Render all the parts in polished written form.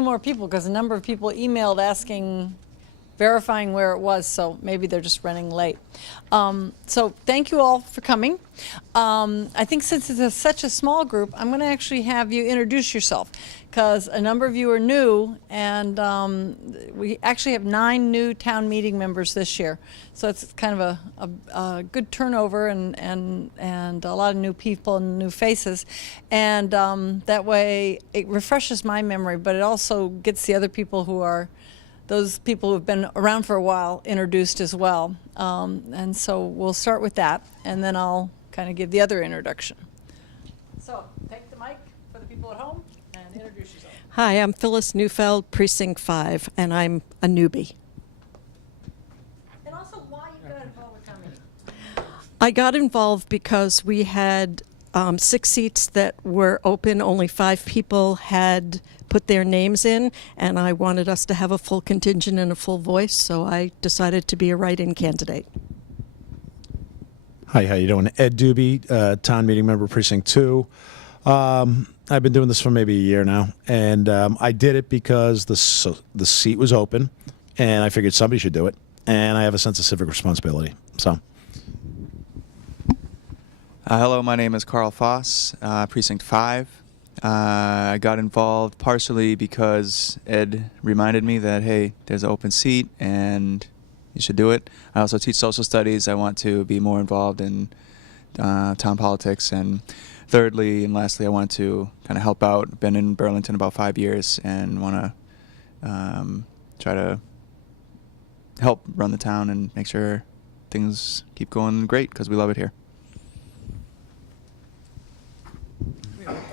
few more people because a number of people emailed asking, verifying where it was, so maybe they're just running late. So thank you all for coming. I think since it's such a small group, I'm going to actually have you introduce yourself because a number of you are new, and we actually have 9 new town meeting members this year. So it's kind of a good turnover and a lot of new people and new faces. And that way it refreshes my memory, but it also gets the other people who are those people who have been around for a while introduced as well. And so we'll start with that, and then I'll kind of give the other introduction. So take the mic for the people at home and introduce yourself. Hi, I'm Phyllis Neufeld, Precinct 5, and I'm a newbie. And also why you got involved with town meeting. I got involved because we had 6 seats that were open. Only 5 people had put their names in, and I wanted us to have a full contingent and a full voice, so I decided to be a write-in candidate. Hi, how you doing? Ed Doobie, town meeting member, Precinct 2. I've been doing this for maybe a year now, and I did it because the seat was open, and I figured somebody should do it, and I have a sense of civic responsibility. So. Hello, my name is Carl Foss, Precinct 5. I got involved partially because Ed reminded me that, hey, there's an open seat and you should do it. I also teach social studies. I want to be more involved in town politics. And thirdly and lastly, I want to kind of help out. Been in Burlington about 5 years and want to try to help run the town and make sure things keep going great because we love it here.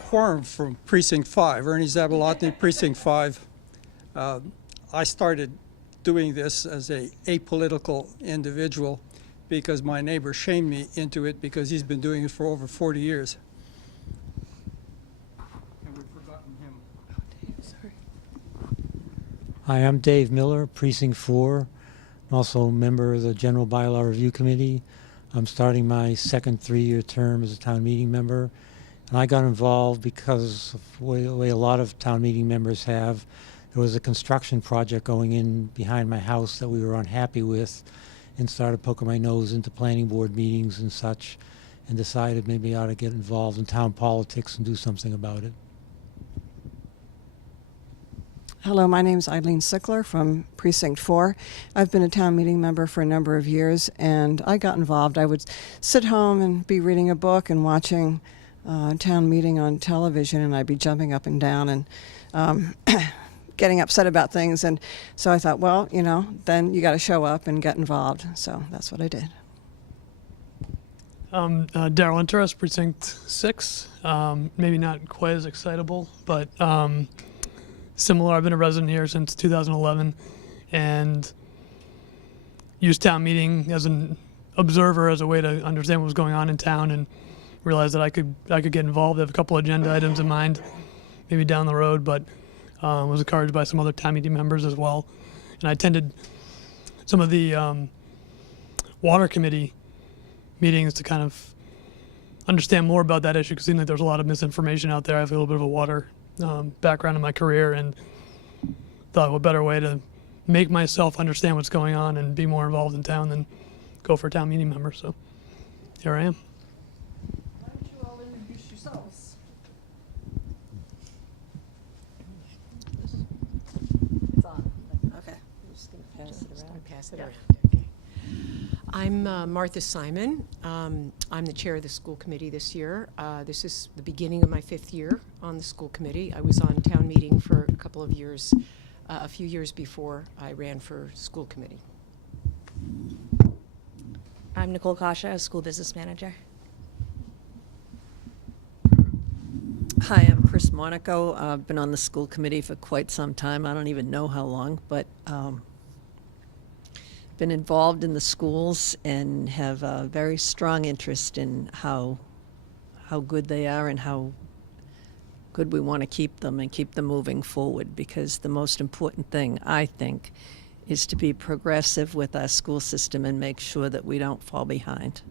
Quorum from Precinct 5, Ernie Zabalotny, Precinct 5. I started doing this as a apolitical individual because my neighbor shamed me into it because he's been doing it for over 40 years. And we've forgotten him. Sorry. Hi, I'm Dave Miller, Precinct 4. I'm also a member of the General Bylaw Review Committee. I'm starting my second 3-year term as a town meeting member. And I got involved because of the way a lot of town meeting members have. There was a construction project going in behind my house that we were unhappy with, and started poking my nose into planning board meetings and such, and decided maybe I ought to get involved in town politics and do something about it. Hello, my name is Eileen Sickler from Precinct 4. I've been a town meeting member for a number of years, and I got involved. I would sit home and be reading a book and watching town meeting on television, and I'd be jumping up and down and getting upset about things. And so I thought, well, you know, then you got to show up and get involved. So that's what I did. Darrell Interes, Precinct 6. Maybe not quite as excitable, but similar. I've been a resident here since 2011 and used town meeting as an observer as a way to understand what was going on in town, and realized that I could get involved. I have a couple agenda items in mind, maybe down the road, but was encouraged by some other town meeting members as well. And I attended some of the water committee meetings to kind of understand more about that issue, because it seemed like there's a lot of misinformation out there. I have a little bit of a water background in my career, and thought what better way to make myself understand what's going on and be more involved in town than go for a town meeting member. So here I am. Why don't you all introduce yourselves? It's on. Okay. I'm just going to pass it around. Pass it Yeah. around. Okay. I'm Martha Simon. I'm the chair of the school committee this year. This is the beginning of my 5th year on the school committee. I was on town meeting for a couple of years, a few years before I ran for school committee. I'm Nicole Kasha, school business manager. Hi, I'm Chris Monaco. I've been on the school committee for quite some time. I don't even know how long, but been involved in the schools and have a very strong interest in how good they are and how good we want to keep them and keep them moving forward, because the most important thing, I think, is to be progressive with our school system and make sure that we don't fall behind.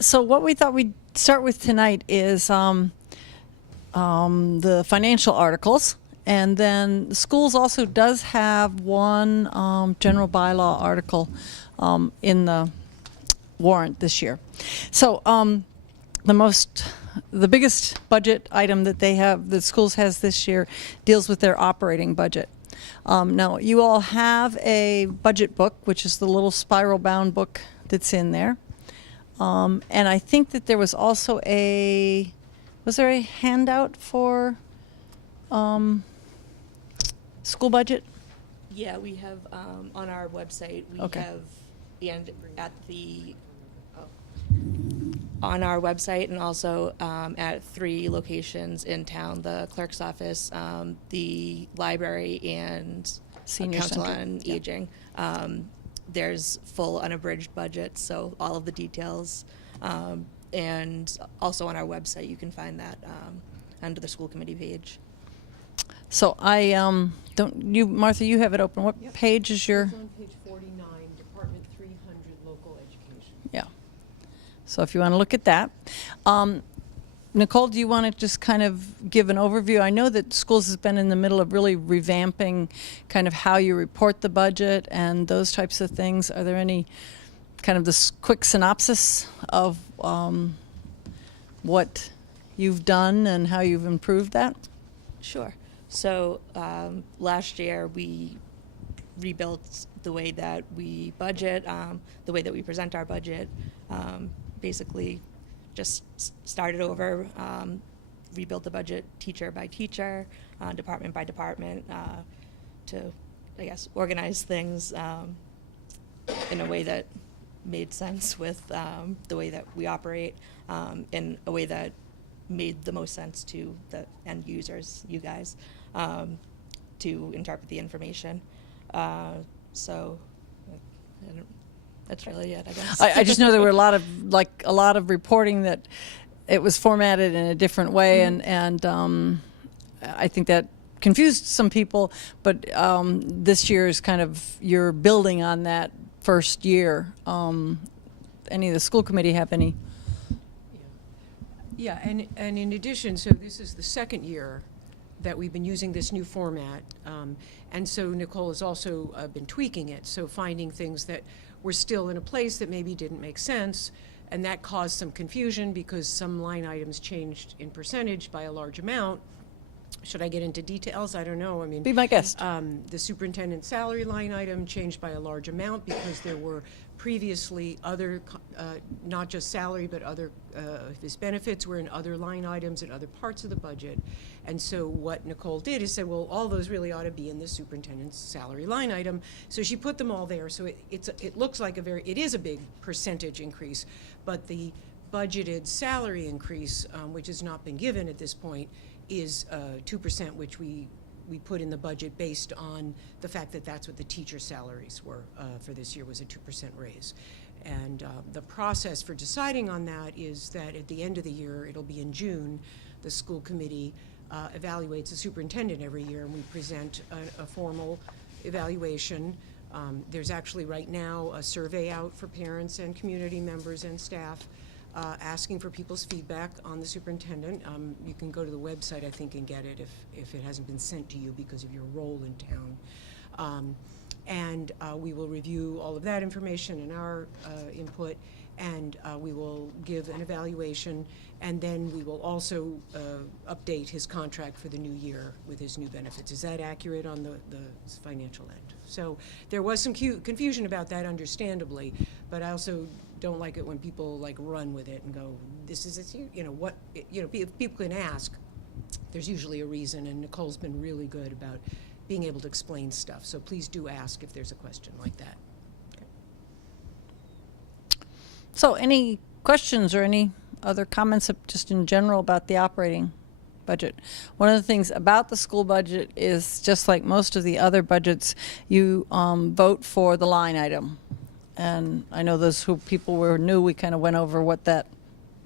So what we thought we'd start with tonight is the financial articles. And then the schools also does have one general bylaw article in the warrant this year. So the biggest budget item that the schools has this year deals with their operating budget. Now, you all have a budget book, which is the little spiral bound book that's in there. And I think that there was also was there a handout for school budget? Yeah, we have on our website, we Okay. have, and at the, on our website and also at 3 locations in town, the clerk's office, the library, and Senior Council Center. on Yeah. Aging. There's full unabridged budgets, so all of the details. And also on our website, you can find that under the school committee page. So Martha, you have it open. What page is your? It's on page 49, Department 300, Local Education. Yeah. So if you want to look at that. Nicole, do you want to just kind of give an overview? I know that schools has been in the middle of really revamping kind of how you report the budget and those types of things. Are there any kind of this quick synopsis of what you've done and how you've improved that? Sure. So last year we rebuilt the way that we budget, the way that we present our budget. Basically, just started over, rebuilt the budget teacher by teacher, department by department, to, I guess, organize things in a way that made sense with the way that we operate, in a way that made the most sense to the end users, you guys, to interpret the information. So that's really it, I guess. I just know there were a lot of reporting that it was formatted in a different way, and I think that confused some people. But this year is kind of you're building on that first year. Any of the school committee have any? Yeah, and in addition, so this is the second year that we've been using this new format. And so Nicole has also been tweaking it, so finding things that were still in a place that maybe didn't make sense, and that caused some confusion because some line items changed in percentage by a large amount. Should I get into details? I don't know. I mean, Be my guest. the superintendent's salary line item changed by a large amount because there were previously other, not just salary, but other, his benefits were in other line items in other parts of the budget. And so what Nicole did is said, well, all those really ought to be in the superintendent's salary line item. So she put them all there. So it looks like it is a big percentage increase, but the budgeted salary increase, which has not been given at this point, is 2%, which we put in the budget based on the fact that that's what the teacher salaries were for this year, was a 2% raise. And the process for deciding on that is that at the end of the year, it'll be in June, the school committee evaluates the superintendent every year, and we present a formal evaluation. There's actually right now a survey out for parents and community members and staff asking for people's feedback on the superintendent. You can go to the website, I think, and get it if it hasn't been sent to you because of your role in town. And we will review all of that information and our input, and we will give an evaluation, and then we will also update his contract for the new year with his new benefits. Is that accurate on the financial end? So there was some confusion about that, understandably, but I also don't like it when people like run with it and go, this is it, you know, what, you know, if people can ask, there's usually a reason, and Nicole's been really good about being able to explain stuff. So please do ask if there's a question like that. So any questions or any other comments just in general about the operating budget? One of the things about the school budget is, just like most of the other budgets, you vote for the line item. And I know those people were new, we kind of went over what that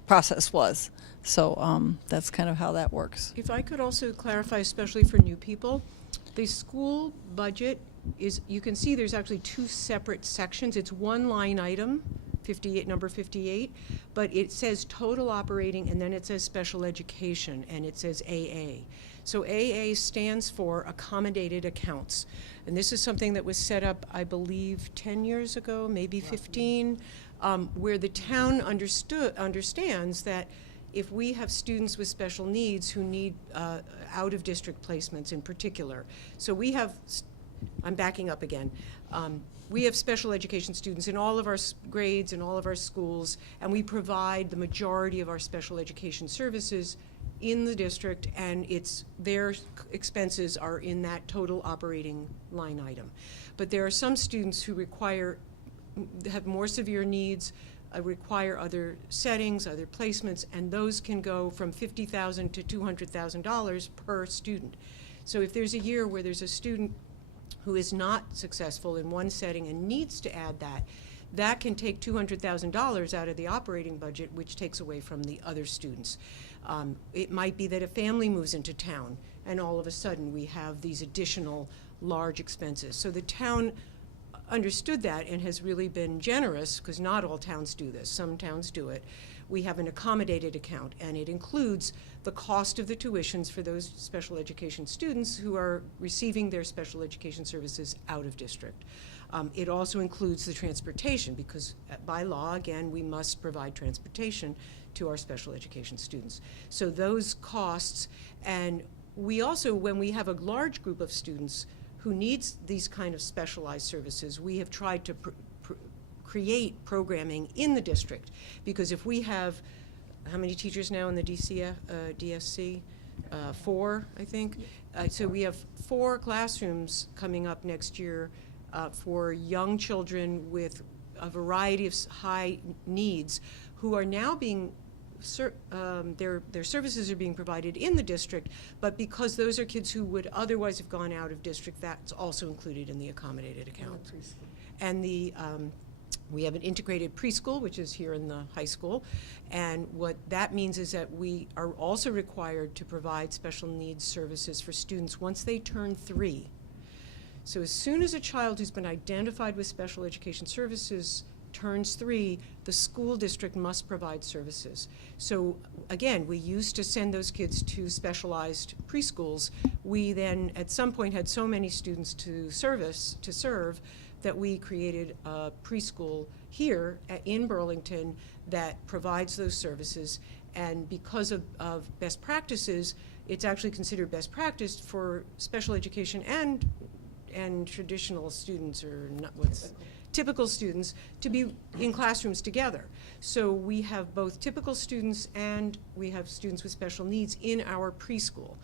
process was. So that's kind of how that works. If I could also clarify, especially for new people, the school budget is, you can see there's actually two separate sections. It's one line item, number 58, but it says total operating, and then it says special education, and it says AA. So AA stands for accommodated accounts. And this is something that was set up, I believe, 10 years ago, maybe 15, where the town understands that if we have students with special needs who need out-of-district placements in particular. So we have, I'm backing up again. We have special education students in all of our grades and all of our schools, and we provide the majority of our special education services in the district, and their expenses are in that total operating line item. But there are some students who have more severe needs, require other settings, other placements, and those can go from $50,000 to $200,000 per student. So if there's a year where there's a student who is not successful in one setting and needs to add that can take $200,000 out of the operating budget, which takes away from the other students. It might be that a family moves into town, and all of a sudden we have these additional large expenses. So the town understood that and has really been generous, because not all towns do this. Some towns do it. We have an accommodated account, and it includes the cost of the tuitions for those special education students who are receiving their special education services out of district. It also includes the transportation, because by law, again, we must provide transportation to our special education students. So those costs, and we also, when we have a large group of students who needs these kind of specialized services, we have tried to create programming in the district, because if we have, how many teachers now in the DSC? 4, I think. So we have 4 classrooms coming up next year for young children with a variety of high needs who are now being their services are being provided in the district, but because those are kids who would otherwise have gone out of district, that's also included in the accommodated account. And we have an integrated preschool, which is here in the high school, and what that means is that we are also required to provide special needs services for students once they turn 3. So as soon as a child who's been identified with special education services turns 3, the school district must provide services. So again, we used to send those kids to specialized preschools. We then at some point had so many students to serve that we created a preschool here in Burlington that provides those services. And because of best practices, it's actually considered best practice for special education and traditional students, or not what's typical students, to be in classrooms together. So we have both typical students and we have students with special needs in our preschool.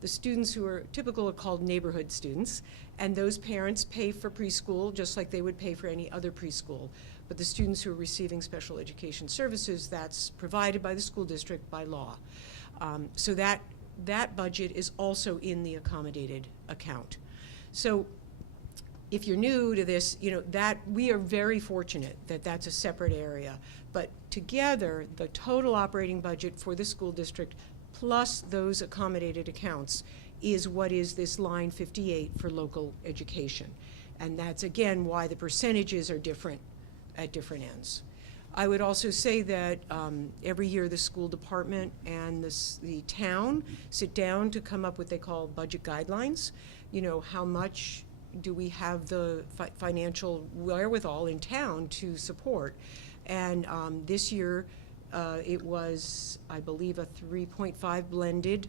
The students who are typical are called neighborhood students, and those parents pay for preschool just like they would pay for any other preschool. But the students who are receiving special education services, that's provided by the school district by law. So that budget is also in the accommodated account. So if you're new to this, that we are very fortunate that that's a separate area. But together, the total operating budget for the school district plus those accommodated accounts is what is this line 58 for local education. And that's, again, why the percentages are different at different ends. I would also say that every year the school department and the town sit down to come up with what they call budget guidelines. How much do we have the financial wherewithal in town to support? And this year it was, I believe, a 3.5 blended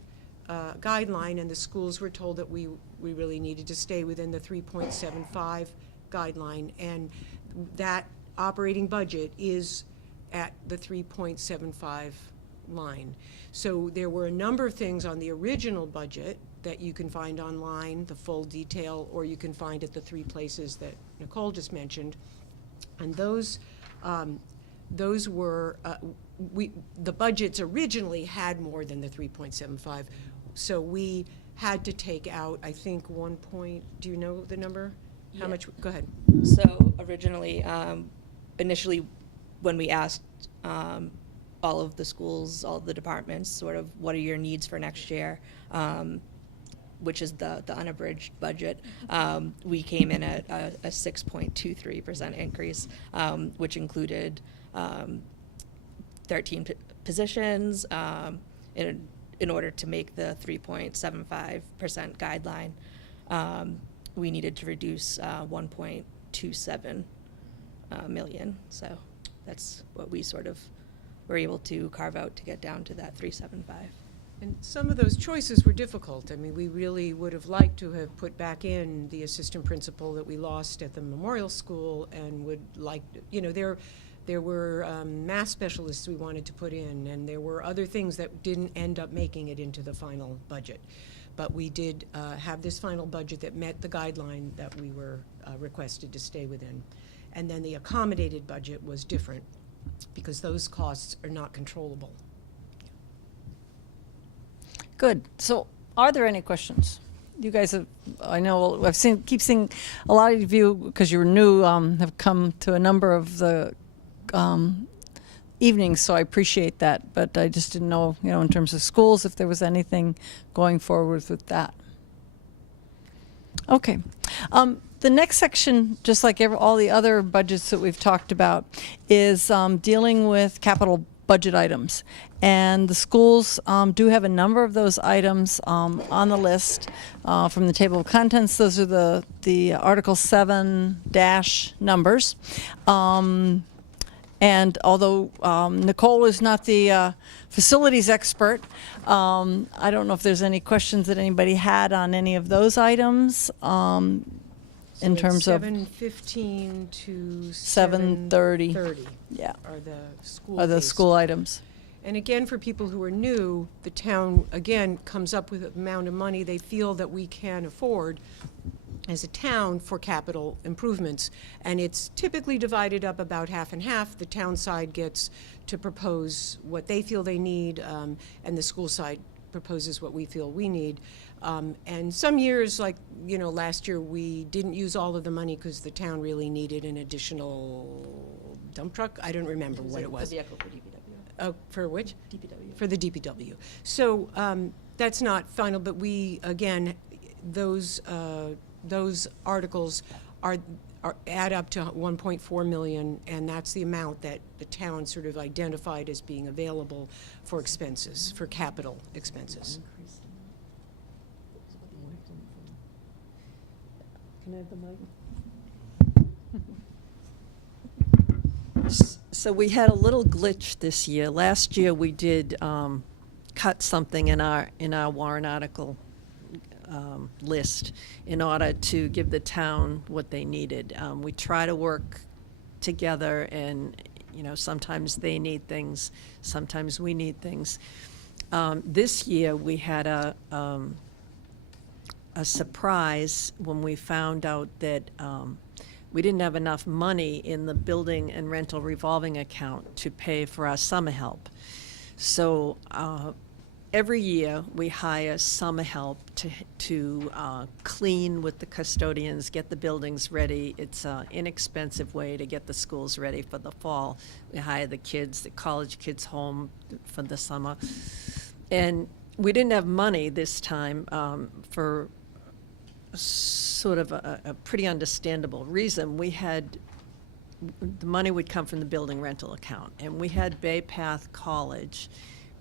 guideline, and the schools were told that we really needed to stay within the 3.75 guideline, and that operating budget is at the 3.75 line. So there were a number of things on the original budget that you can find online, the full detail, or you can find at the 3 places that Nicole just mentioned. And those were, the budgets originally had more than the 3.75. So we had to take out, I think, do you know the number? Yeah. How much, go ahead. So originally, initially, when we asked all of the schools, all of the departments, sort of what are your needs for next year, which is the unabridged budget, we came in at a 6.23% increase, which included 13 positions in order to make the 3.75% guideline. We needed to reduce 1.27 million. So that's what we sort of were able to carve out to get down to that 375. And some of those choices were difficult. I mean, we really would have liked to have put back in the assistant principal that we lost at the memorial school, and would like, you know, there were math specialists we wanted to put in, and there were other things that didn't end up making it into the final budget. But we did have this final budget that met the guideline that we were requested to stay within. And then the accommodated budget was different, because those costs are not controllable. Good. So, are there any questions? You guys have, I know, keep seeing a lot of you, because you're new, have come to a number of the evenings, so I appreciate that. But I just didn't know, you know, in terms of schools, if there was anything going forward with that. Okay. The next section, just like all the other budgets that we've talked about, is dealing with capital budget items. And the schools do have a number of those items on the list from the table of contents. Those are the Article 7 dash numbers. And although Nicole is not the facilities expert, I don't know if there's any questions that anybody had on any of those items in terms of 7:15 to 7:30. 7:30 Yeah, are the school. are the based. school items. And again, for people who are new, the town, again, comes up with an amount of money they feel that we can afford as a town for capital improvements. And it's typically divided up about half and half. The town side gets to propose what they feel they need, and the school side proposes what we feel we need. And some years, like, you know, last year, we didn't use all of the money because the town really needed an additional dump truck. I don't remember what it was. The vehicle for DPW. Oh, for which? DPW. For the DPW. So that's not final, but we, again, those articles are add up to 1.4 million, and that's the amount that the town sort of identified as being available for expenses, for capital expenses. Can I have the mic? So we had a little glitch this year. Last year we did cut something in our warrant article list in order to give the town what they needed. We try to work together, and you know, sometimes they need things, sometimes we need things. This year we had a surprise when we found out that we didn't have enough money in the building and rental revolving account to pay for our summer help. So every year we hire summer help to clean with the custodians, get the buildings ready. It's an inexpensive way to get the schools ready for the fall. We hire the kids, the college kids home for the summer. And we didn't have money this time for sort of a pretty understandable reason. We had, the money would come from the building rental account, and we had Bay Path College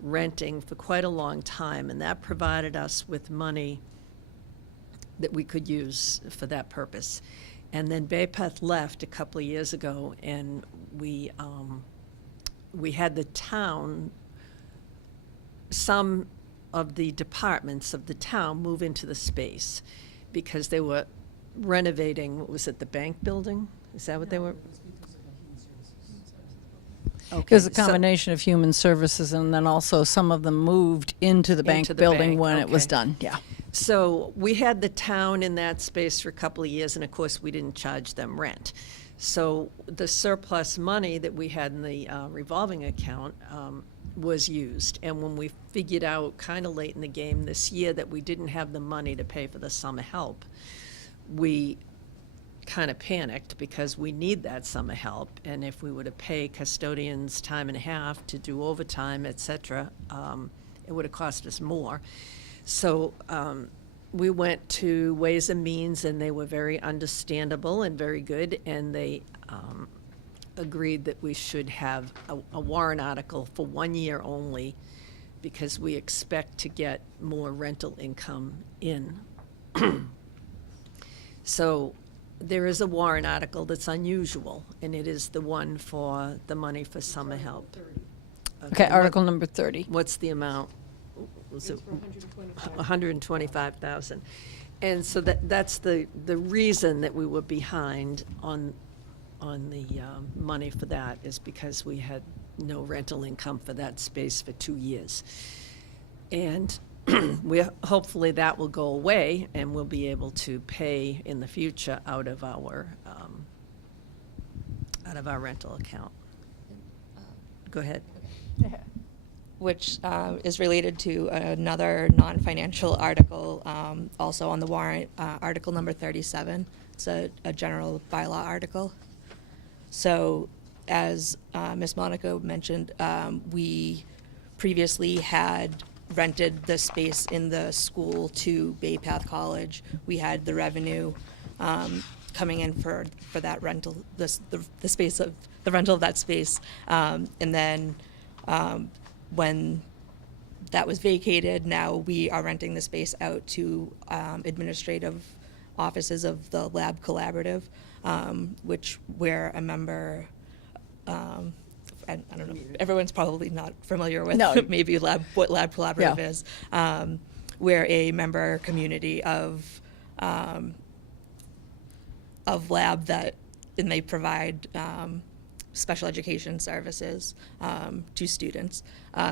renting for quite a long time, and that provided us with money that we could use for that purpose. And then Bay Path left a couple of years ago, and we had the town, some of the departments of the town move into the space because they were renovating, what was it, the bank building? Is that what they were? It was a combination of human services, and then also some of them moved into the bank building bank, when it was okay. done. Yeah. So we had the town in that space for a couple of years, and of course we didn't charge them rent. So the surplus money that we had in the revolving account was used. And when we figured out kind of late in the game this year that we didn't have the money to pay for the summer help, we kind of panicked because we need that summer help. And if we were to pay custodians time and a half to do overtime, et cetera, it would have cost us more. So we went to Ways and Means, and they were very understandable and very good, and they agreed that we should have a warrant article for 1 year only, because we expect to get more rental income in. So there is a warrant article that's unusual, and it is the one for the money for summer help. Okay, what- Article number 30. What's the amount? Was it 125,000? And so that's the reason that we were behind on the money for that, is because we had no rental income for that space for 2 years. And hopefully that will go away, and we'll be able to pay in the future out of our rental account. Go ahead. Which is related to another non-financial article, also on the warrant, Article number 37. It's a general bylaw article. So, as Ms. Monaco mentioned, we previously had rented the space in the school to Bay Path College. We had the revenue coming in for that rental, the space of the rental of that space, and then when that was vacated, now we are renting the space out to administrative offices of the Lab Collaborative, which we're a member. I don't know. Everyone's probably not familiar with maybe what Lab Collaborative is. We're a member community of Lab and they provide special education services to students.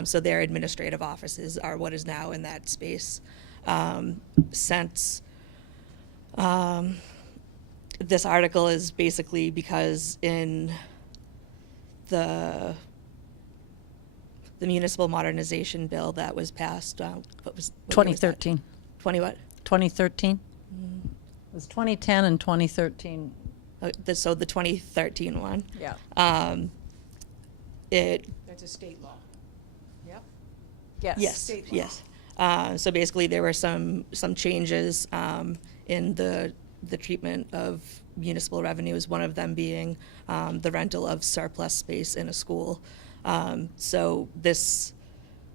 So their administrative offices are what is now in that space. Since this article is basically because in the municipal modernization bill that was passed, what year was that? 2013. 20 what? 2013? It was 2010 and 2013. So the 2013 one. Yeah. That's a state law. Yep. Yes. State law. Yes. So basically, there were some changes in the treatment of municipal revenues. One of them being the rental of surplus space in a school. So this,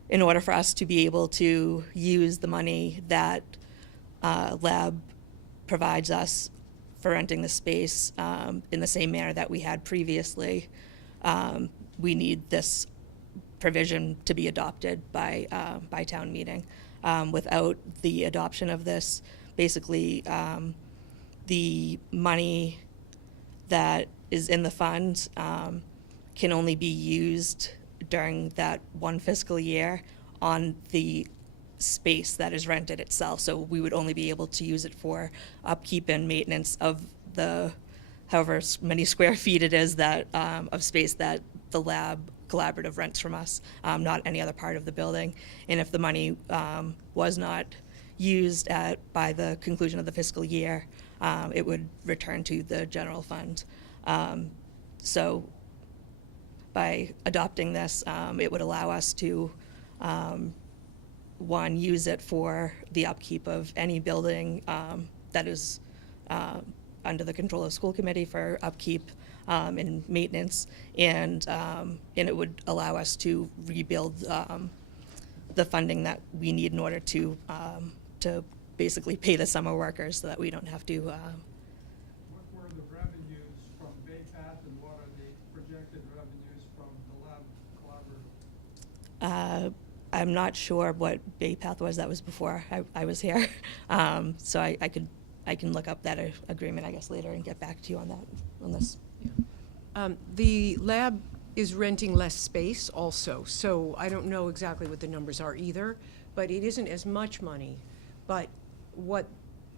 in order for us to be able to use the money that Lab provides us for renting the space in the same manner that we had previously, we need this provision to be adopted by town meeting. Without the adoption of this, basically, the money that is in the fund can only be used during that one fiscal year on the space that is rented itself. So we would only be able to use it for upkeep and maintenance of the however many square feet it is that of space that the Lab Collaborative rents from us, not any other part of the building. And if the money was not used by the conclusion of the fiscal year, it would return to the general fund. So by adopting this, it would allow us to one, use it for the upkeep of any building that is under the control of school committee for upkeep and maintenance, and it would allow us to rebuild the funding that we need in order to basically pay the summer workers so that we don't have to. What were the revenues from Bay Path, and what are the projected revenues from the Lab Collaborative? I'm not sure what Bay Path was. That was before I was here, so I can look up that agreement, I guess, later and get back to you on this. The lab is renting less space also, so I don't know exactly what the numbers are either, but it isn't as much money. But what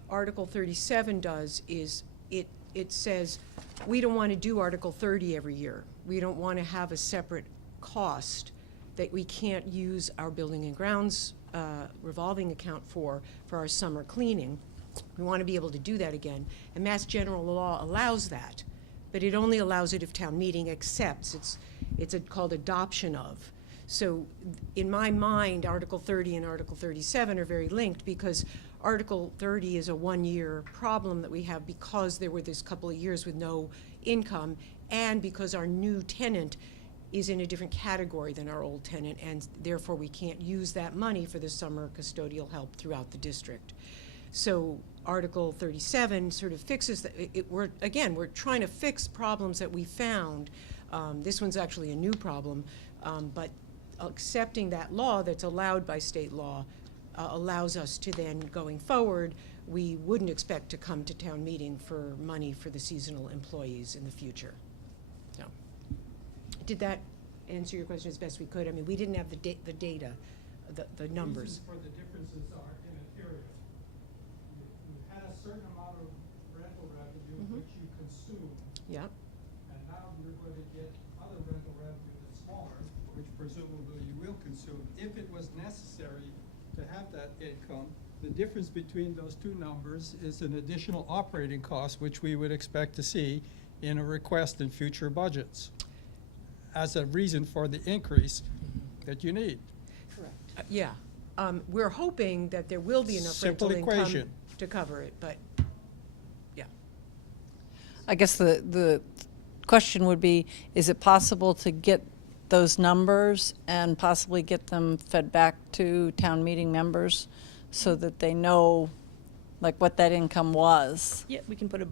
Article 37 does is it says we don't want to do Article 30 every year. We don't want to have a separate cost that we can't use our building and grounds revolving account for our summer cleaning. We want to be able to do that again. And Mass General Law allows that, but it only allows it if town meeting accepts. It's called adoption of. So in my mind, Article 30 and Article 37 are very linked, because Article 30 is a one-year problem that we have because there were this couple of years with no income, and because our new tenant is in a different category than our old tenant, and therefore we can't use that money for the summer custodial help throughout the district. So Article 37 sort of fixes that. We're trying to fix problems that we found. This one's actually a new problem, but accepting that law that's allowed by state law allows us to then, going forward, we wouldn't expect to come to town meeting for money for the seasonal employees in the future. So, did that answer your question as best we could? I mean, we didn't have the data, the numbers. Reasons for the differences are immaterial. You had a certain amount of rental revenue which you consumed, Yep. and now you're going to get other rental revenue that's smaller, which presumably you will consume. If it was necessary to have that income, the difference between those two numbers is an additional operating cost, which we would expect to see in a request in future budgets as a reason for the increase that you need. Correct. Yeah. We're hoping that there will be enough Simple rental income equation. to cover it, but, yeah. I guess the question would be, is it possible to get those numbers and possibly get them fed back to town meeting members so that they know, like, what that income was? Yeah, we can put a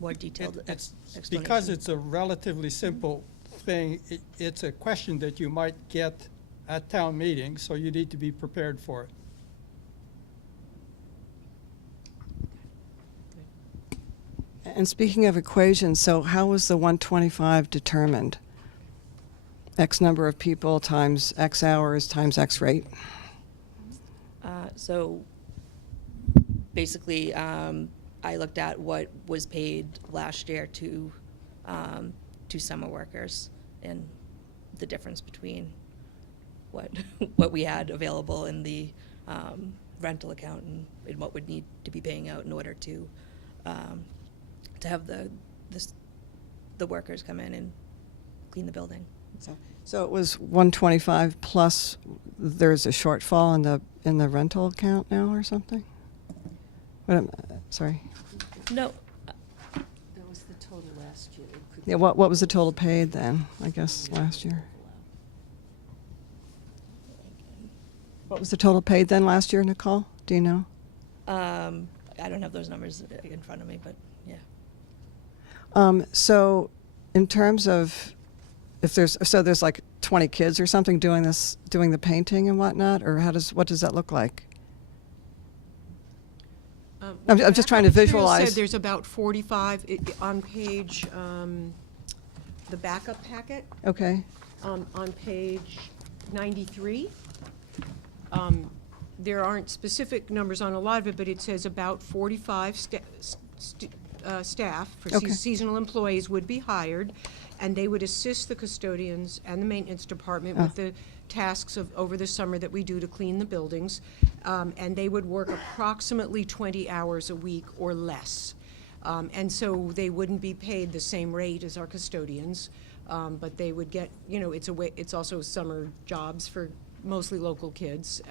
more detailed It's explanation. because it's a relatively simple thing, it's a question that you might get at town meeting, so you need to be prepared for it. And speaking of equations, so how was the 125 determined? X number of people times X hours times X rate? So basically, I looked at what was paid last year to summer workers and the difference between what what we had available in the rental account and what would need to be paying out in order to have the workers come in and clean the building. So it was 125 plus there's a shortfall in the rental account now or something? Sorry. No, That was the total last year. Yeah, what was the total paid then, I guess, last year? What was the total paid then last year, Nicole? Do you know? I don't have those numbers in front of me, but yeah. So in terms of if there's like 20 kids or something doing the painting and whatnot, or what does that look like? I'm just trying to Material visualize. said there's about 45 on page, the backup packet, Okay. on page 93. There aren't specific numbers on a lot of it, but it says about 45 staff for Okay. seasonal employees would be hired, and they would assist the custodians and the maintenance department Oh. with the tasks of over the summer that we do to clean the buildings, and they would work approximately 20 hours a week or less. And so they wouldn't be paid the same rate as our custodians, but they would get, it's also summer jobs for mostly local kids.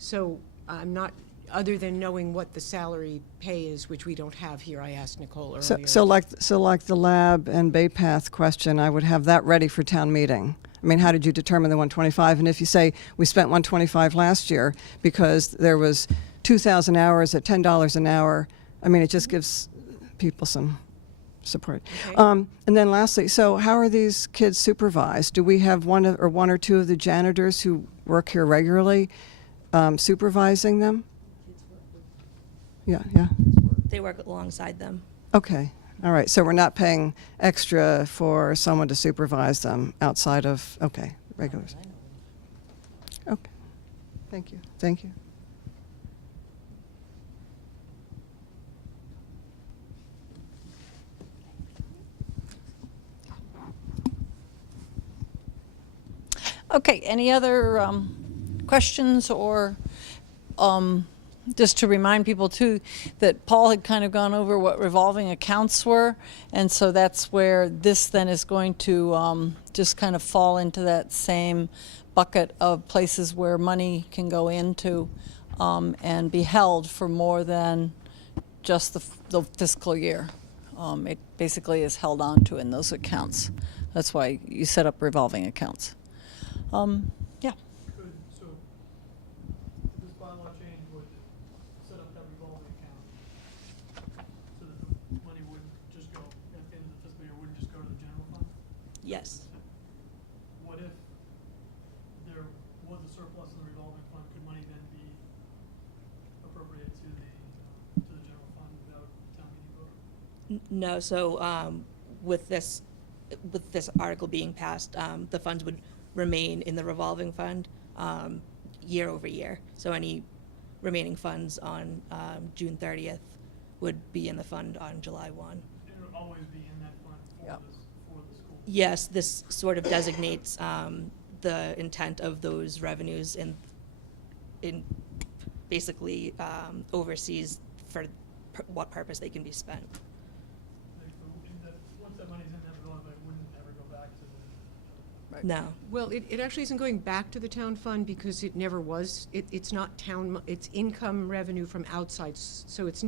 So I'm not, other than knowing what the salary pay is, which we don't have here, I asked Nicole earlier. So like the lab and Bay Path question, I would have that ready for town meeting. I mean, how did you determine the 125? And if you say we spent 125 last year because there was 2,000 hours at $10 an hour, I mean, it just gives people some support. Okay. And then lastly, so how are these kids supervised? Do we have one or two of the janitors who work here regularly supervising them? Yeah. They work alongside them. Okay. All right. So we're not paying extra for someone to supervise them outside of, regulars. Okay. Thank you. Okay, any other questions or just to remind people too that Paul had kind of gone over what revolving accounts were, and so that's where this then is going to just kind of fall into that same bucket of places where money can go into and be held for more than just the fiscal year. It basically is held on to in those accounts. That's why you set up revolving accounts. Yeah. Good. So this bylaw change would set up that revolving account so that the money wouldn't just go, at the end of the fiscal year, wouldn't just go to the general fund? Yes. What if there was a surplus in the revolving fund? Could money then be appropriated to the general fund without town meeting vote? No, so with this article being passed, the funds would remain in the revolving fund year over year. So any remaining funds on June 30th would be in the fund on July 1. It would always be in that fund for Yep. for the school. Yes, this sort of designates the intent of those revenues in basically oversees for what purpose they can be spent. Once that money's in that revolving fund, it wouldn't ever go back to the. No. Well, it actually isn't going back to the town fund because it never was. It's not it's income revenue from outside, so it's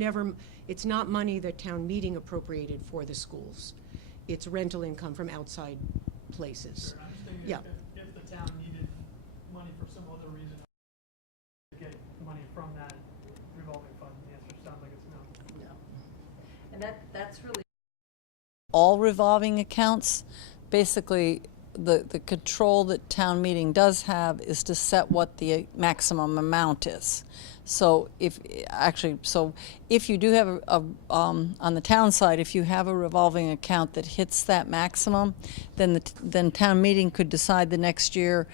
not money that town meeting appropriated for the schools. It's rental income from outside places. Sure, I'm just thinking Yeah. if the town needed money for some other reason to get money from that revolving fund, the answer sounds like it's no. No. And that's really all revolving accounts. Basically, the control that town meeting does have is to set what the maximum amount is. So if you do have on the town side, if you have a revolving account that hits that maximum, then town meeting could decide the next year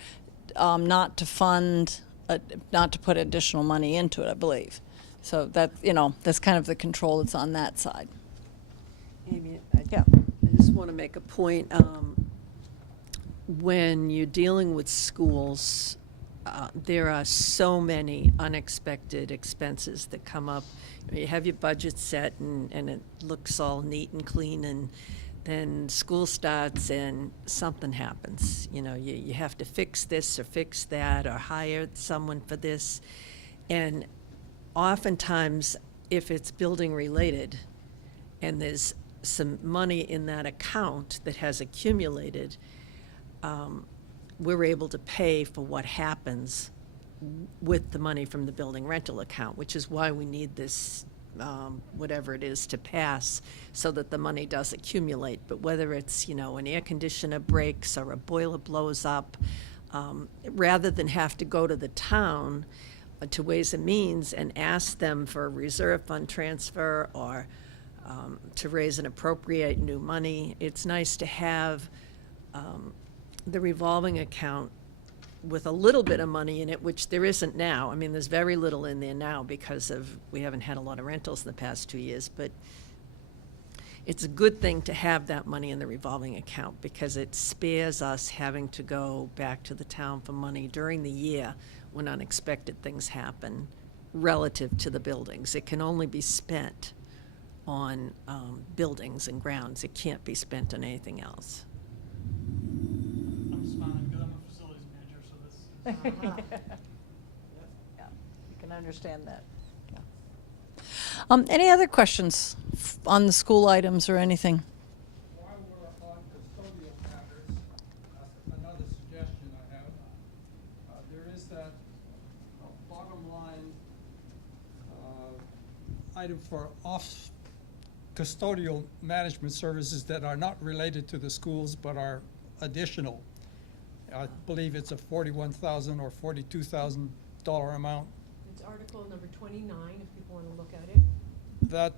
not to fund, not to put additional money into it, I believe. So that, that's kind of the control that's on that side. Amy, Yeah. I just want to make a point. When you're dealing with schools, there are so many unexpected expenses that come up. You have your budget set and it looks all neat and clean, and then school starts and something happens. You have to fix this or fix that or hire someone for this. And oftentimes, if it's building related and there's some money in that account that has accumulated, we're able to pay for what happens with the money from the building rental account, which is why we need this, whatever it is, to pass so that the money does accumulate. But whether it's, an air conditioner breaks or a boiler blows up, rather than have to go to the town, to Ways and Means and ask them for a reserve fund transfer or to raise and appropriate new money, it's nice to have the revolving account with a little bit of money in it, which there isn't now. I mean, there's very little in there now because we haven't had a lot of rentals in the past 2 years, but it's a good thing to have that money in the revolving account because it spares us having to go back to the town for money during the year when unexpected things happen relative to the buildings. It can only be spent on buildings and grounds. It can't be spent on anything else. I'm smiling because I'm a facilities manager, so this is. Yeah, you can understand that. Yeah. Any other questions on the school items or anything? While we're on custodial matters, another suggestion I have, there is that bottom line item for custodial management services that are not related to the schools but are additional. I believe it's a $41,000 or $42,000 amount. It's article number 29, if people want to look at it. That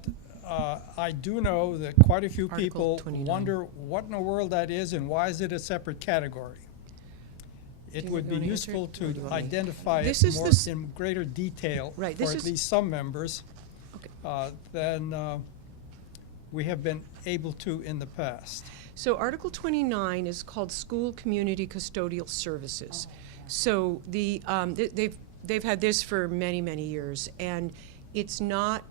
I do know that quite a few Article people 29. wonder what in the world that is and why is it a separate category. It you would be wanna answer useful it, or do you to want me? identify This it is more the s- in greater detail Right, for this at is- least some members Okay. than we have been able to in the past. So Article 29 is called School Community Custodial Services. So they've had this for many, many years, and it's not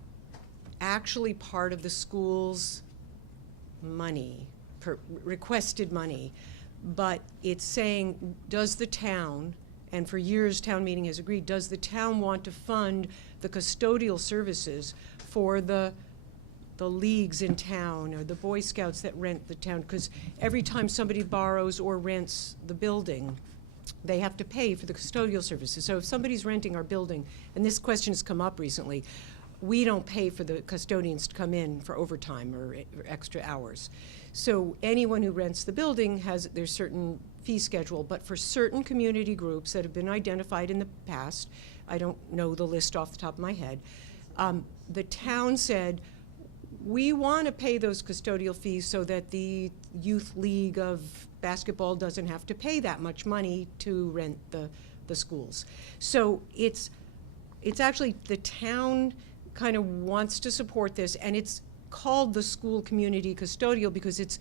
actually part of the school's money, requested money, but it's saying, does the town, and for years town meeting has agreed, does the town want to fund the custodial services for the leagues in town or the Boy Scouts that rent the town? Because every time somebody borrows or rents the building, they have to pay for the custodial services. So if somebody's renting our building, and this question has come up recently, we don't pay for the custodians to come in for overtime or extra hours. So anyone who rents the building there's certain fee schedule, but for certain community groups that have been identified in the past, I don't know the list off the top of my head, the town said, we want to pay those custodial fees so that the youth league of basketball doesn't have to pay that much money to rent the schools. So it's actually the town kind of wants to support this, and it's called the school community custodial because it's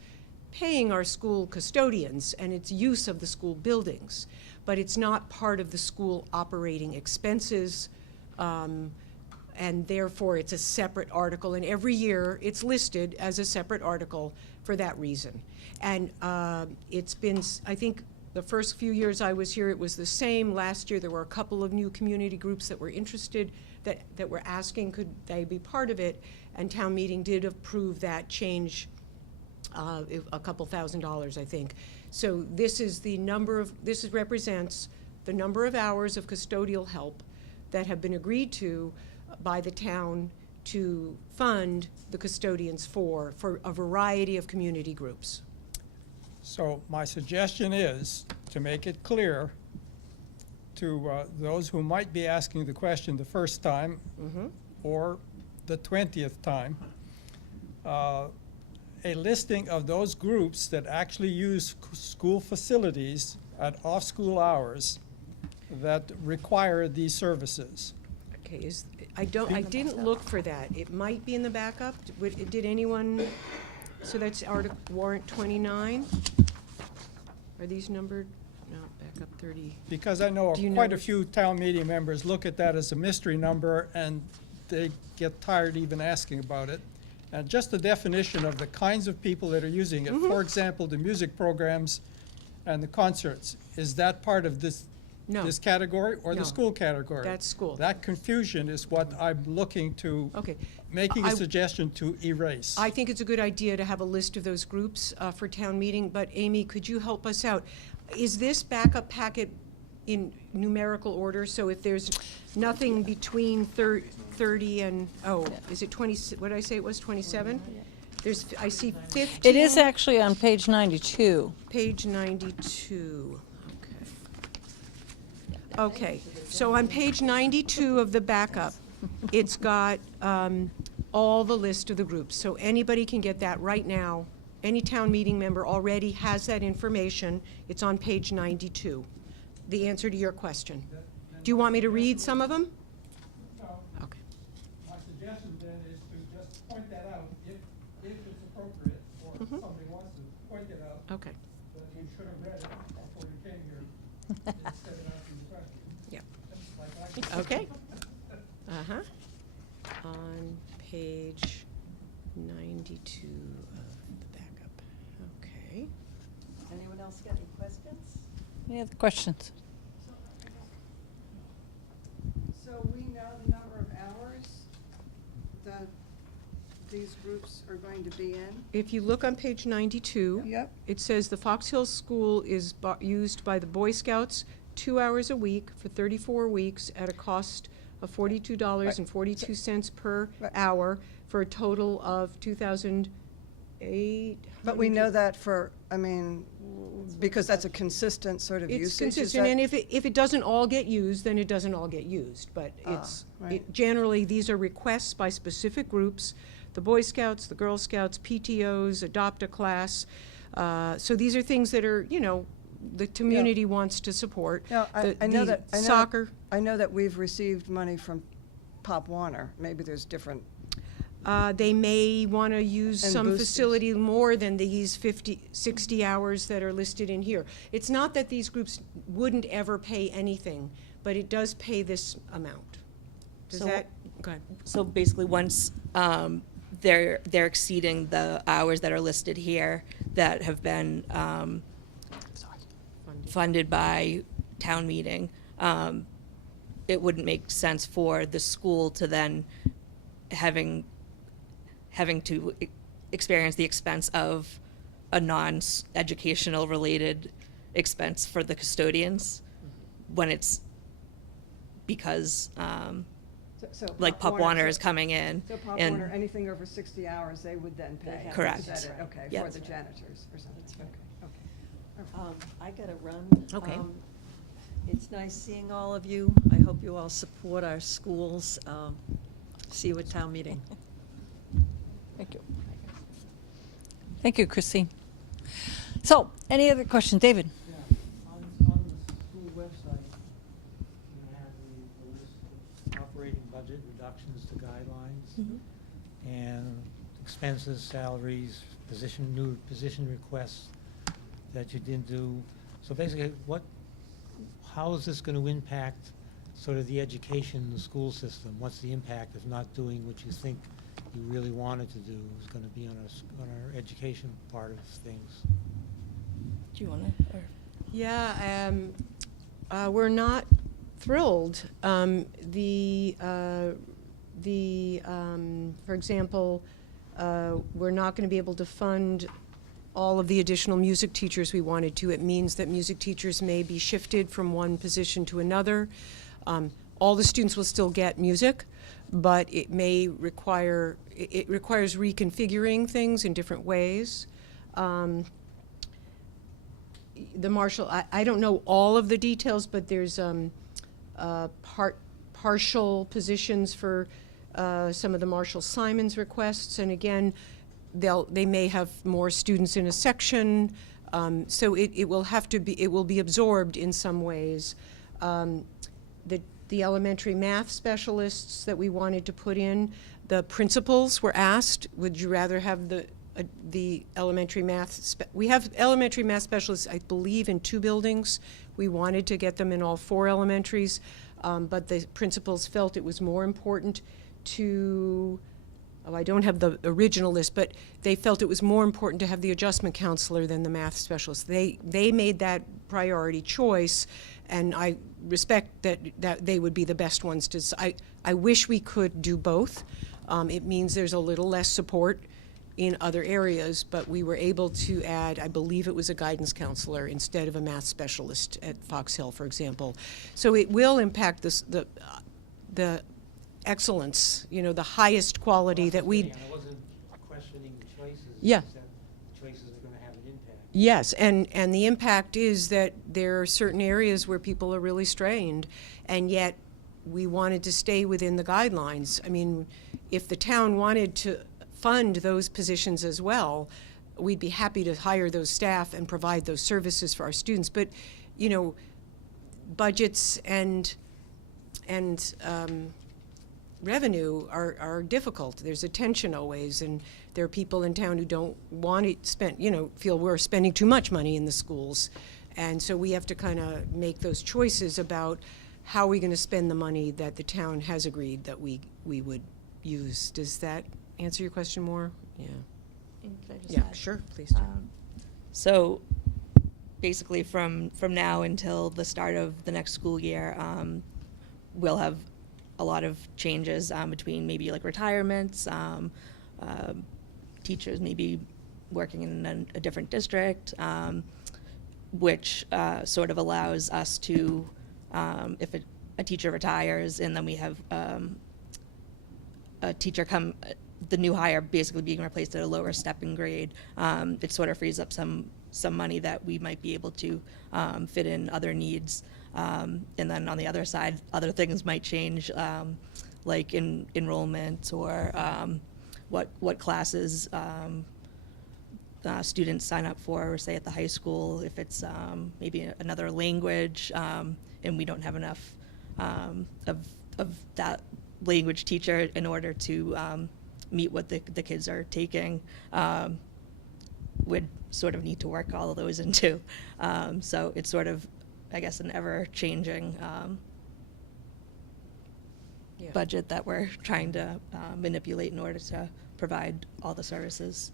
paying our school custodians and its use of the school buildings, but it's not part of the school operating expenses, and therefore it's a separate article, and every year it's listed as a separate article for that reason. And it's been, I think the first few years I was here, it was the same. Last year there were a couple of new community groups that were interested, that were asking could they be part of it, and town meeting did approve that change, a couple $1,000s, I think. So this is represents the number of hours of custodial help that have been agreed to by the town to fund the custodians for a variety of community groups. So my suggestion is to make it clear to those who might be asking the question the first time or the 20th time, a listing of those groups that actually use school facilities at off-school hours that require these services. Okay, I didn't look for that. It might be in the backup. Did anyone, so that's warrant 29? Are these numbered? No, backup 30. Because I know Do you quite know- a few town meeting members look at that as a mystery number and they get tired even asking about it. And just the definition of the kinds of people that are using it, for example, the music programs and the concerts, is that part of this No. this category or No. the school category? That's school. That confusion is what I'm looking to, Okay. making a I- suggestion to erase. I think it's a good idea to have a list of those groups for town meeting, but Amy, could you help us out? Is this backup packet in numerical order? So if there's nothing between 30 and, is it 20, what did I say it was, 27? I see 15. It is actually on page 92. Page 92, okay. So on page 92 of the backup, it's got all the list of the groups. So anybody can get that right now. Any town meeting member already has that information. It's on page 92, the answer to your question. Do you want me to read some of them? No. Okay. My suggestion then is to just point that out if it's appropriate, or if somebody wants to point it out, Okay, that you should have read it before you came here instead of asking the question. yeah. Like I Okay. Uh-huh. On page 92 of the backup. Okay. Anyone else got any questions? Any other questions? So we know the number of hours that these groups are going to be in? If you look on page 92, Yep. it says the Fox Hill School is used by the Boy Scouts 2 hours a week for 34 weeks at a cost of $42.42 per Right. hour for a total of 2,800. But we know that for, I mean, because that's a consistent sort of It's usage. is consistent, that- and if it doesn't all get used, then it doesn't all get used. But right. generally, these are requests by specific groups, the Boy Scouts, the Girl Scouts, PTOs, Adopt a Class. So these are things that are, the community wants to support. No, I know The that, soccer. I know that we've received money from Pop Warner. Maybe there's different, They may want to use And some boosters. facility more than these 60 hours that are listed in here. It's not that these groups wouldn't ever pay anything, but it does pay this amount. Does So- that, go ahead. So basically, once they're exceeding the hours that are listed here that have been funded by town meeting, it wouldn't make sense for the school to then having to experience the expense of a non-educational related expense for the custodians when it's because So like Pop Warner is coming in. So Pop and Warner, anything over 60 hours, they would then pay. Correct. Is that it? Okay, Yep. for the janitors or something. Okay. I gotta run. Okay. It's nice seeing all of you. I hope you all support our schools. See you at town meeting. Thank you. Thank you, Christine. So, any other questions? David? On the school website, you have the list of operating budget reductions to guidelines and expenses, salaries, new position requests that you didn't do. So basically, how is this going to impact sort of the education in the school system? What's the impact of not doing what you think you really wanted to do is going to be on our education part of things? Do you want to? Yeah, we're not thrilled. For example, we're not going to be able to fund all of the additional music teachers we wanted to. It means that music teachers may be shifted from one position to another. All the students will still get music, but it requires reconfiguring things in different ways. The Marshall, I don't know all of the details, but there's partial positions for some of the Marshall Simons requests, and again, they may have more students in a section, so it will be absorbed in some ways. The elementary math specialists that we wanted to put in, the principals were asked, would you rather have the elementary math, we have elementary math specialists, I believe, in 2 buildings. We wanted to get them in all 4 elementaries, but the principals felt it was more important to, I don't have the original list, but they felt it was more important to have the adjustment counselor than the math specialist. They made that priority choice, and I respect that they would be the best ones to, I wish we could do both. It means there's a little less support in other areas, but we were able to add, I believe it was a guidance counselor instead of a math specialist at Fox Hill, for example. So it will impact the excellence, the highest quality that we. I wasn't questioning the choices. Yeah. That choices are going to have an impact. Yes, and the impact is that there are certain areas where people are really strained, and yet we wanted to stay within the guidelines. I mean, if the town wanted to fund those positions as well, we'd be happy to hire those staff and provide those services for our students. But, budgets and revenue are difficult. There's a tension always, and there are people in town who don't want to spend, feel we're spending too much money in the schools. And so we have to kind of make those choices about how we're going to spend the money that the town has agreed that we would use. Does that answer your question more? Yeah. And could I just Yeah, add? sure, please do. So basically from now until the start of the next school year, we'll have a lot of changes between maybe like retirements, teachers maybe working in a different district, which sort of allows us to, if a teacher retires and then we have a teacher the new hire basically being replaced at a lower stepping grade, it sort of frees up some money that we might be able to fit in other needs. And then on the other side, other things might change, like in enrollment or what classes students sign up for, say at the high school, if it's maybe another language, and we don't have enough of that language teacher in order to meet what the kids are taking, would sort of need to work all of those into. So it's sort of, I guess, an ever-changing budget that we're trying to manipulate in order to provide all the services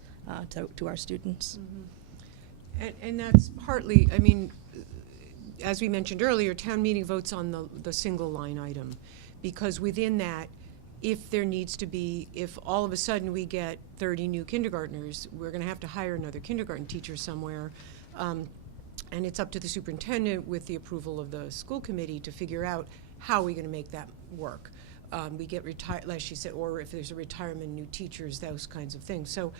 to our students. And that's partly, I mean, as we mentioned earlier, town meeting votes on the single line item, because within that, if there needs to be, if all of a sudden we get 30 new kindergartners, we're going to have to hire another kindergarten teacher somewhere. And it's up to the superintendent, with the approval of the school committee, to figure out how we're going to make that work. We get retired, like she said, or if there's a retirement, new teachers, those kinds of things. So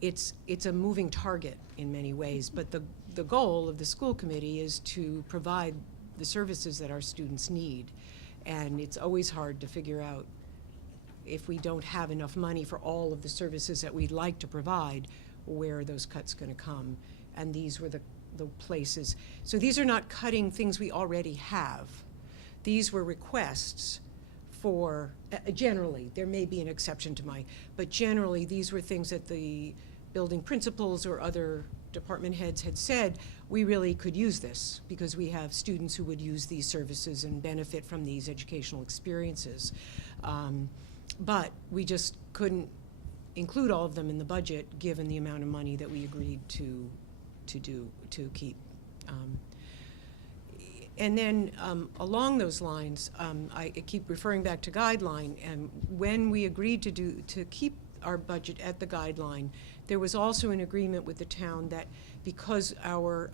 it's a moving target in many ways, but the goal of the school committee is to provide the services that our students need. And it's always hard to figure out, if we don't have enough money for all of the services that we'd like to provide, where are those cuts going to come? And these were the places. So these are not cutting things we already have. These were requests for, generally, there may be an exception to but generally these were things that the building principals or other department heads had said, we really could use this because we have students who would use these services and benefit from these educational experiences. But we just couldn't include all of them in the budget given the amount of money that we agreed to keep. And then along those lines, I keep referring back to guideline, and when we agreed to keep our budget at the guideline, there was also an agreement with the town that because our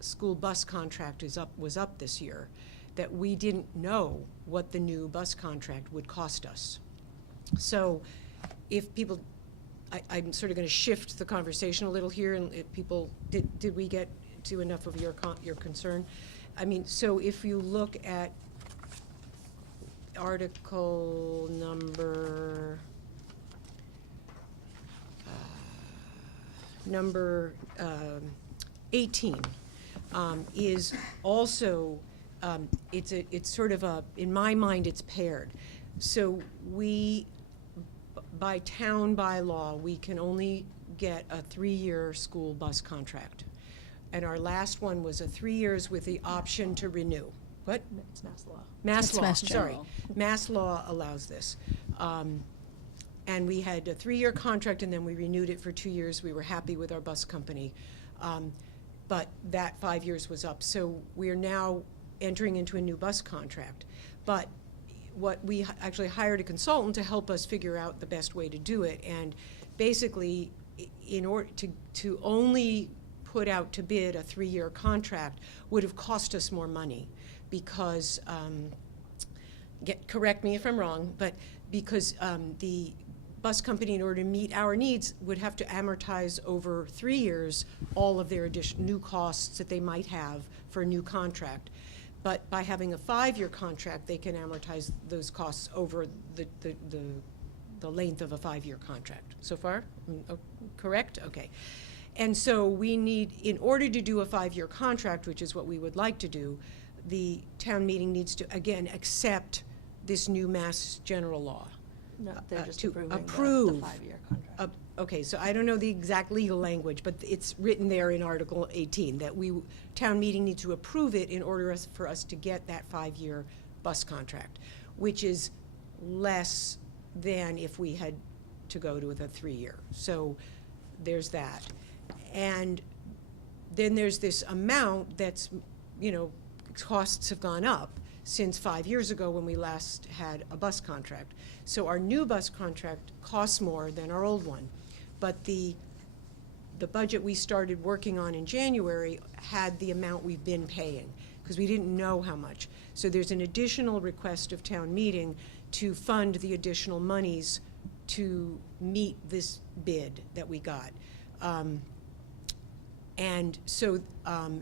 school bus contract was up this year, that we didn't know what the new bus contract would cost us. So if people, I'm sort of going to shift the conversation a little here, and if people, did we get to enough of your concern? I mean, so if you look at article number 18 is also, it's sort of a, in my mind, it's paired. So we, by town bylaw, we can only get a 3-year school bus contract. And our last one was a 3 years with the option to renew. What? It's mass law. Mass law, Mass sorry. General. Mass law allows this. And we had a 3-year contract, and then we renewed it for 2 years. We were happy with our bus company. But that 5 years was up. So we're now entering into a new bus contract. But what we actually hired a consultant to help us figure out the best way to do it. And basically, in order to only put out to bid a 3-year contract would have cost us more money because, correct me if I'm wrong, but because the bus company, in order to meet our needs, would have to amortize over 3 years all of their new costs that they might have for a new contract. But by having a 5-year contract, they can amortize those costs over the length of a 5-year contract. So far, correct? Okay. And so we need, in order to do a 5-year contract, which is what we would like to do, the town meeting needs to, again, accept this new Mass General Law. No, they're just to approving approve the 5-year contract. Okay, so I don't know the exact legal language, but it's written there in Article 18 that town meeting needs to approve it in order for us to get that 5-year bus contract, which is less than if we had to go to a 3-year. So there's that. And then there's this amount that's, costs have gone up since 5 years ago when we last had a bus contract. So our new bus contract costs more than our old one. But the budget we started working on in January had the amount we've been paying because we didn't know how much. So there's an additional request of town meeting to fund the additional monies to meet this bid that we got. And so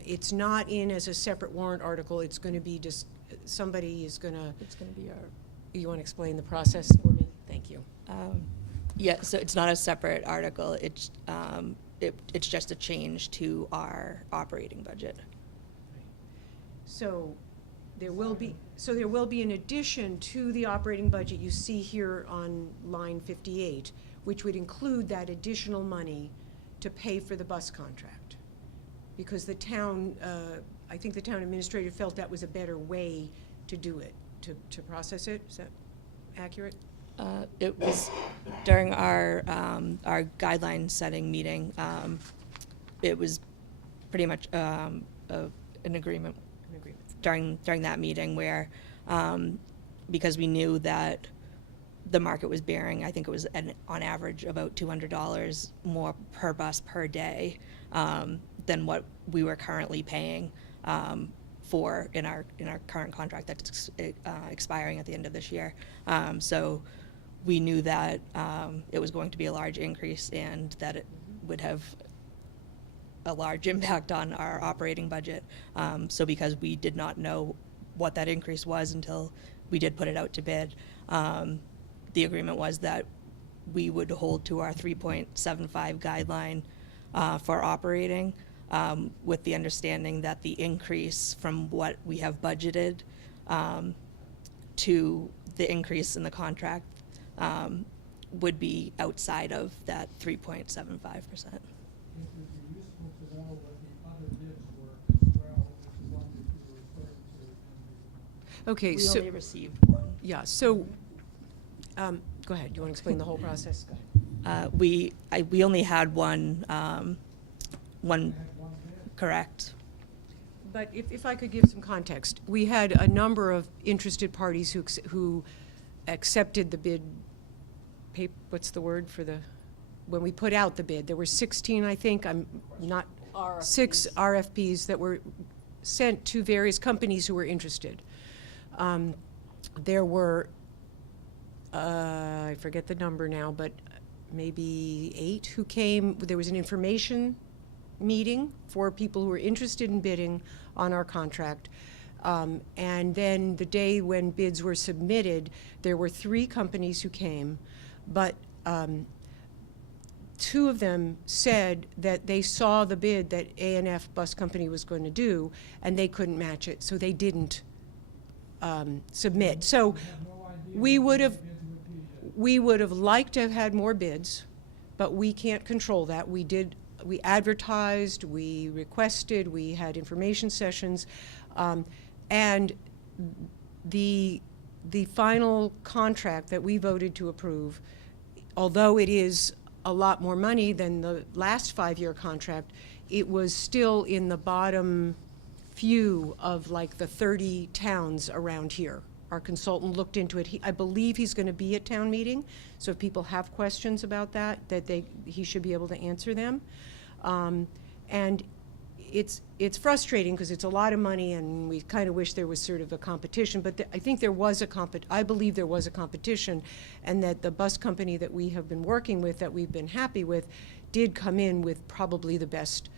it's not in as a separate warrant article. It's going to be just, somebody is going to. It's going to be our. You want to explain the process for me? Thank you. Yeah, so it's not a separate article. It's just a change to our operating budget. So there will be an addition to the operating budget you see here on line 58, which would include that additional money to pay for the bus contract. Because the town, I think the town administrator felt that was a better way to do it, to process it. Is that accurate? It was during our guideline setting meeting. It was pretty much an agreement during that meeting where, because we knew that the market was bearing, I think it was on average about $200 more per bus per day than what we were currently paying for in our current contract that's expiring at the end of this year. So we knew that it was going to be a large increase and that it would have a large impact on our operating budget. So because we did not know what that increase was until we did put it out to bid, the agreement was that we would hold to our 3.75 guideline for operating, with the understanding that the increase from what we have budgeted to the increase in the contract would be outside of that 3.75%. Okay, We so, only received one. yeah, so, go ahead, you want to explain the whole process? Go ahead. We only had one, correct. But if I could give some context, we had a number of interested parties who accepted the bid, what's the word for when we put out the bid, there were 16, I think, six RFPs that were sent to various companies who were interested. There were, I forget the number now, but maybe 8 who came. There was an information meeting for people who were interested in bidding on our contract. And then the day when bids were submitted, there were 3 companies who came, but 2 of them said that they saw the bid that A&F Bus Company was going to do, and they couldn't match it, so they didn't submit. So we would have liked to have had more bids, but we can't control that. We advertised, we requested, we had information sessions, and the final contract that we voted to approve, although it is a lot more money than the last 5-year contract, it was still in the bottom few of like the 30 towns around here. Our consultant looked into it. I believe he's going to be at town meeting, so if people have questions about that he should be able to answer them. And it's frustrating because it's a lot of money, and we kind of wish there was sort of a competition. But I think there was I believe there was a competition, and that the bus company that we have been working with, that we've been happy with, did come in with probably the best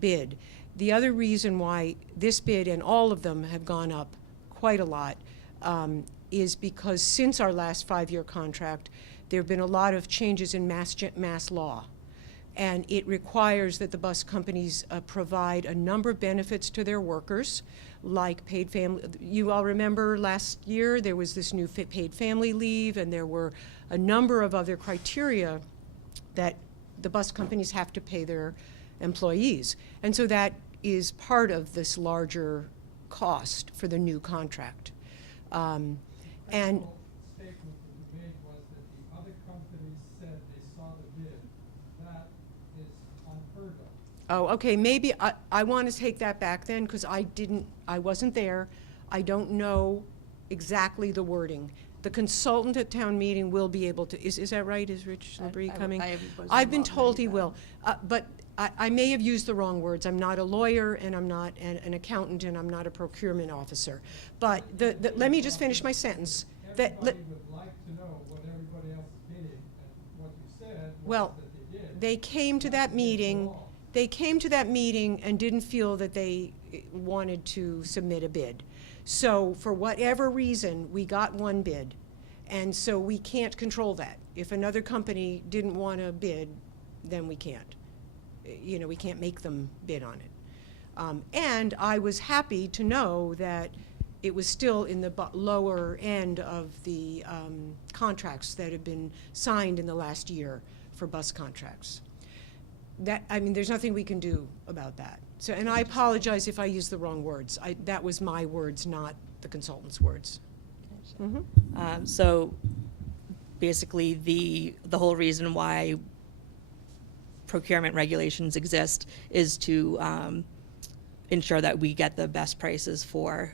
bid. The other reason why this bid and all of them have gone up quite a lot is because since our last 5-year contract, there have been a lot of changes in mass law. And it requires that the bus companies provide a number of benefits to their workers, like paid family. You all remember last year there was this new paid family leave, and there were a number of other criteria that the bus companies have to pay their employees. And so that is part of this larger cost for the new contract. And statement that you made was that the other companies said they saw the bid. That is unheard of. oh, okay, maybe I want to take that back then, because I wasn't there. I don't know exactly the wording. The consultant at town meeting will be able to, is that right? Is Rich Labrie coming? I've been told he will, but I may have used the wrong words. I'm not a lawyer, and I'm not an accountant, and I'm not a procurement officer. But let me just finish my sentence. Everybody would like to know what everybody else is bidding, and what you said was Well, that they did. they came to that meeting. They came to that meeting and didn't feel that they wanted to submit a bid. So for whatever reason, we got one bid, and so we can't control that. If another company didn't want to bid, then we can't. You know, we can't make them bid on it. And I was happy to know that it was still in the lower end of the contracts that have been signed in the last year for bus contracts. I mean, there's nothing we can do about that. So, and I apologize if I used the wrong words. That was my words, not the consultant's words. So basically the whole reason why procurement regulations exist is to ensure that we get the best prices for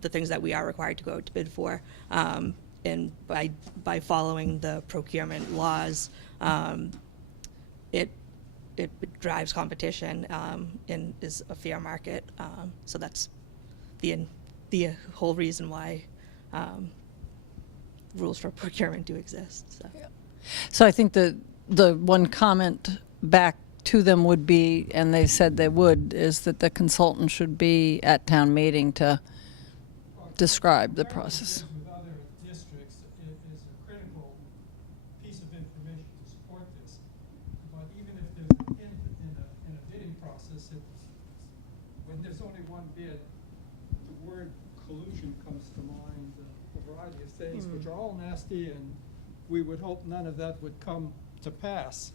the things that we are required to go to bid for. And by following the procurement laws, it drives competition and is a fair market. So that's the whole reason why rules for procurement do exist. So. So I think the one comment back to them would be, and they said they would, is that the consultant should be at town meeting to describe the process. With other districts, it is a critical piece of information to support this. But even if there's an in a bidding process, when there's only one bid, the word collusion comes to mind, a variety of things, which are all nasty, and we would hope none of that would come to pass.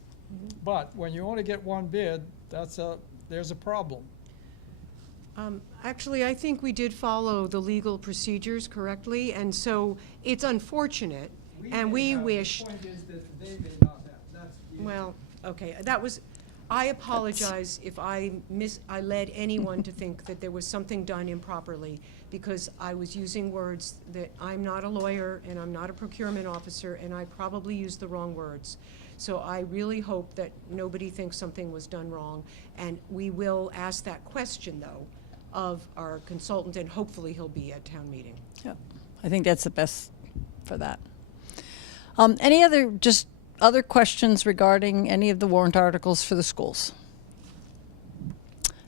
But when you only get one bid, there's a problem. Actually, I think we did follow the legal procedures correctly, and so it's unfortunate, and we wish. The point is that they may not have. That's the Well, okay, that was, I apologize if I led anyone to think that there was something done improperly, because I was using words that, I'm not a lawyer and I'm not a procurement officer, and I probably used the wrong words. So I really hope that nobody thinks something was done wrong, and we will ask that question, though, of our consultant, and hopefully he'll be at town meeting. Yeah, I think that's the best for that. Any other questions regarding any of the warrant articles for the schools?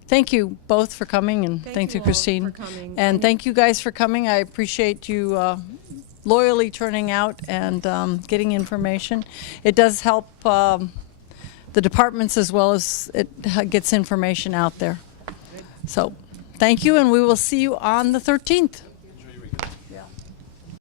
Thank you both for coming, and thank you, all Christine. for coming. And thank you guys for coming. I appreciate you loyally turning out and getting information. It does help the departments as well as it gets information out there. So thank you, and we will see you on the 13th.